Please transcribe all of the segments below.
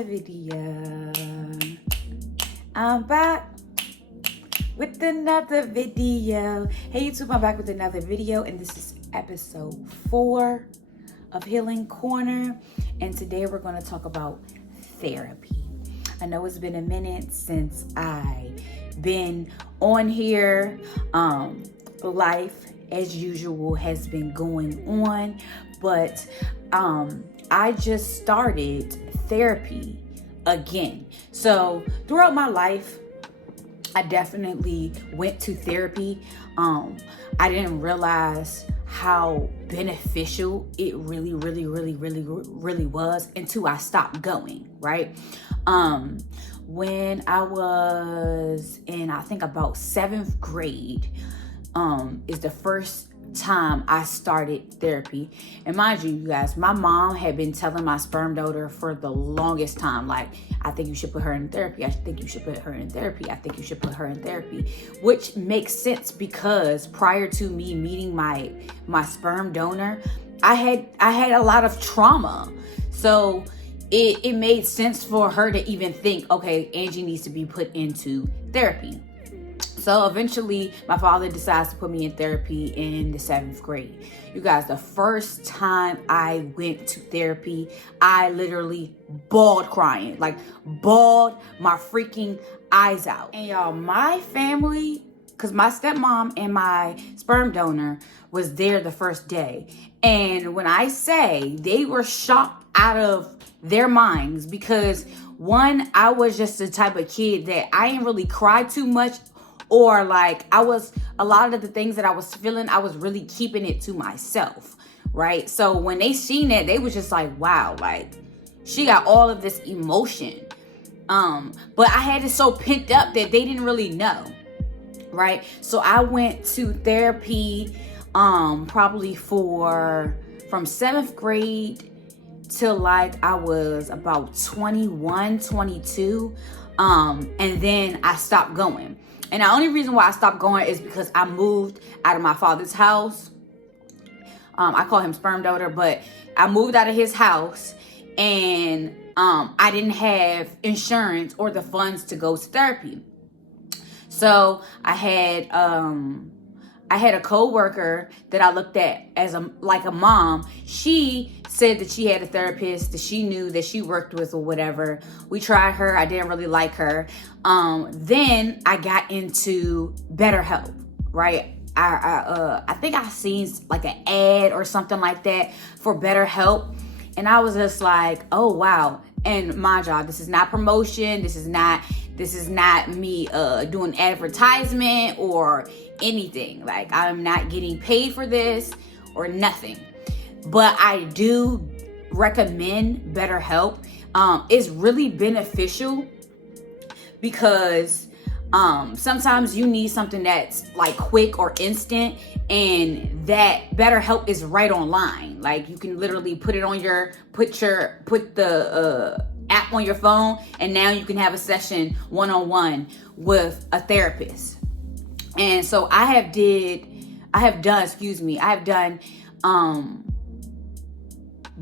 another video. I'm back with another video. Hey YouTube, I'm back with another video, and this is episode 4 of Healing Corner. And today we're going to talk about therapy. I know it's been a minute since I've been on here. Life as usual has been going on, but I just started therapy again. So throughout my life, I definitely went to therapy. I didn't realize how beneficial it really was until I stopped going, right? When I was in, I think about 7th grade, is the first time I started therapy. And mind you guys, my mom had been telling my sperm donor for the longest time, like, I think you should put her in therapy. I think you should put her in therapy. I think you should put her in therapy, which makes sense because prior to me meeting my sperm donor, I had a lot of trauma. So it made sense for her to even think, okay, Angie needs to be put into therapy. So eventually my father decides to put me in therapy in the 7th grade. You guys, the first time I went to therapy, I literally bawled crying, like bawled my freaking eyes out. And y'all, my family, because my stepmom and my sperm donor was there the first day. And when I say they were shocked out of their minds, because one, I was just the type of kid that I didn't really cry too much, or like a lot of the things that I was feeling, I was really keeping it to myself, right? So when they seen it, they was just like, wow, like she got all of this emotion. But I had it so pent up that they didn't really know, right? So I went to therapy probably from 7th grade till like I was about 21, 22. And then I stopped going. And the only reason why I stopped going is because I moved out of my father's house. I call him sperm donor, but I moved out of his house, and I didn't have insurance or the funds to go to therapy. So I had a coworker that I looked at as like a mom. She said that she had a therapist that she knew, that she worked with or whatever. We tried her. I didn't really like her. Then I got into BetterHelp, right? I think I seen like an ad or something like that for BetterHelp. And I was just like, oh, wow. And my job, this is not promotion. This is not me doing advertisement or anything. Like, I'm not getting paid for this or nothing. But I do recommend BetterHelp. It's really beneficial because sometimes you need something that's like quick or instant, and that BetterHelp is right online. Like, you can literally put it on put the app on your phone, and now you can have a session one-on-one with a therapist. And so I have done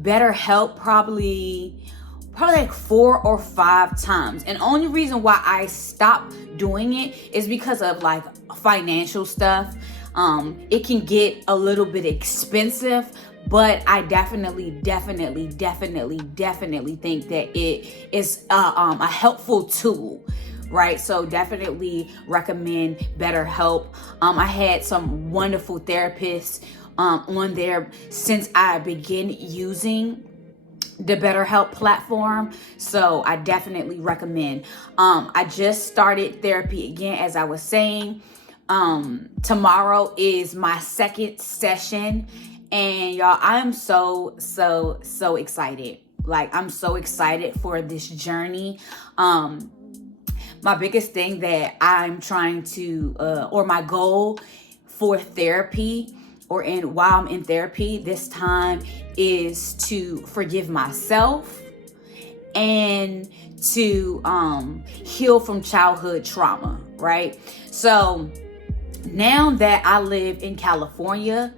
BetterHelp probably like 4 or 5 times. And the only reason why I stopped doing it is because of like financial stuff. It can get a little bit expensive, but I definitely think that it is a helpful tool, right? So definitely recommend BetterHelp. I had some wonderful therapists on there since I began using the BetterHelp platform. So I definitely recommend. I just started therapy again, as I was saying. Tomorrow is my 2nd session, and y'all, I'm so excited. Like, I'm so excited for this journey. My biggest thing that I'm trying to, or my goal for therapy, while I'm in therapy this time, is to forgive myself and to heal from childhood trauma, right? So now that I live in California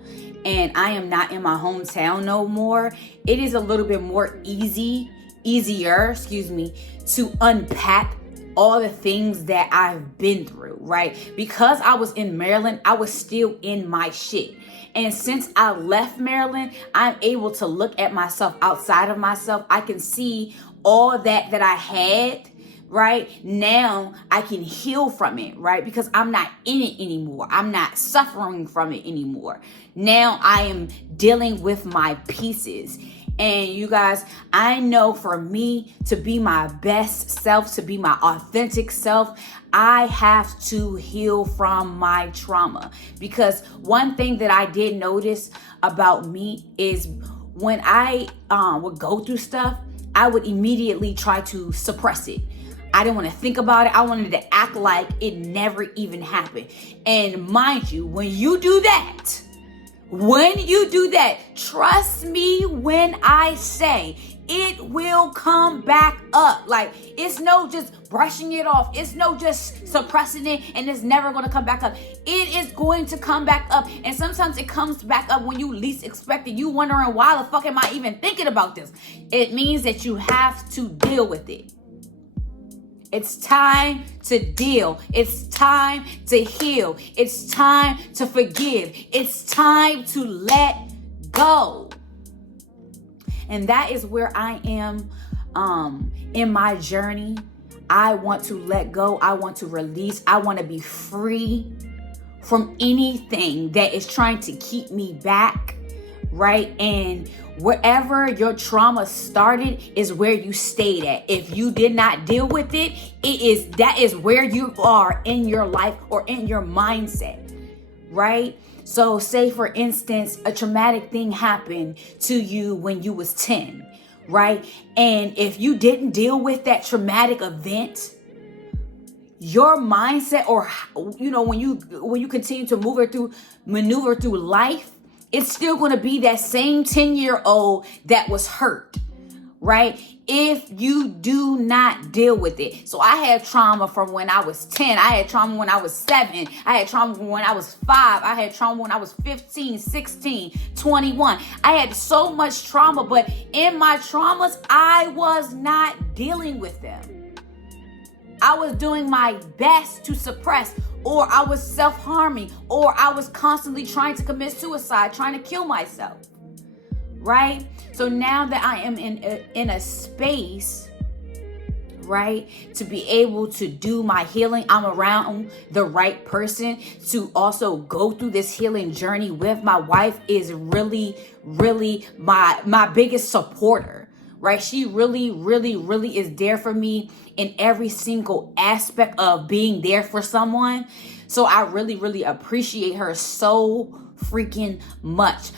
and I am not in my hometown no more, it is a little bit more easy to unpack all the things that I've been through, right? Because I was in Maryland, I was still in my shit. And since I left Maryland, I'm able to look at myself outside of myself. I can see all that I had, right? Now I can heal from it, right? Because I'm not in it anymore. I'm not suffering from it anymore. Now I am dealing with my pieces. And you guys, I know for me to be my best self, to be my authentic self, I have to heal from my trauma. Because one thing that I did notice about me is when I would go through stuff, I would immediately try to suppress it. I didn't want to think about it. I wanted to act like it never even happened. And mind you, when you do that, trust me when I say it will come back up. Like, it's no just brushing it off. It's no just suppressing it and it's never going to come back up. It is going to come back up. And sometimes it comes back up when you least expect it. You wondering, why the fuck am I even thinking about this? It means that you have to deal with it. It's time to deal. It's time to heal. It's time to forgive. It's time to let go. And that is where I am in my journey. I want to let go. I want to release. I want to be free from anything that is trying to keep me back, right? And wherever your trauma started is where you stayed at. If you did not deal with it, that is where you are in your life or in your mindset, right? So say for instance, a traumatic thing happened to you when you was 10, right? And if you didn't deal with that traumatic event, your mindset, or when you continue to maneuver through life, it's still going to be that same 10-year-old that was hurt, right? If you do not deal with it. So I had trauma from when I was 10. I had trauma when I was 7. I had trauma when I was 5. I had trauma when I was 15, 16, 21. I had so much trauma, but in my traumas, I was not dealing with them. I was doing my best to suppress, or I was self-harming, or I was constantly trying to commit suicide, trying to kill myself, right? So now that I am in a space, right, to be able to do my healing, I'm around the right person to also go through this healing journey with. My wife is really, really my biggest supporter, right? She really, really, really is there for me in every single aspect of being there for someone. So I really, really appreciate her so freaking much.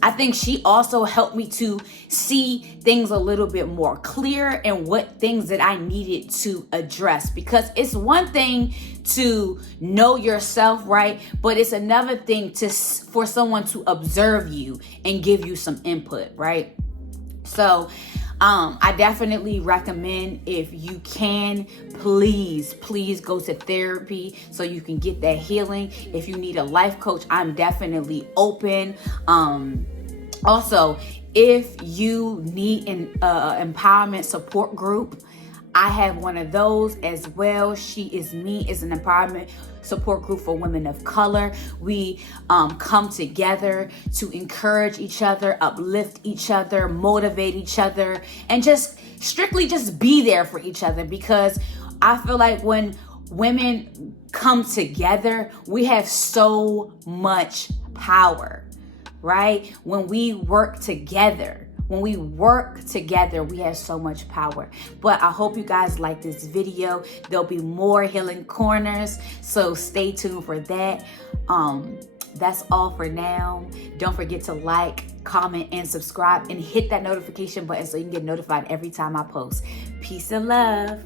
I think she also helped me to see things a little bit more clear and what things that I needed to address, because it's one thing to know yourself, right? But it's another thing for someone to observe you and give you some input, right? So I definitely recommend, if you can, please go to therapy so you can get that healing. If you need a life coach, I'm definitely open. Also, if you need an empowerment support group, I have one of those as well. She Is Me is an empowerment support group for women of color. We come together to encourage each other, uplift each other, motivate each other, and just strictly just be there for each other. Because I feel like when women come together, we have so much power, right? When we work together, we have so much power. But I hope you guys like this video. There'll be more healing corners, so stay tuned for that. That's all for now. Don't forget to like, comment, and subscribe, and hit that notification button so you can get notified every time I post. Peace and love.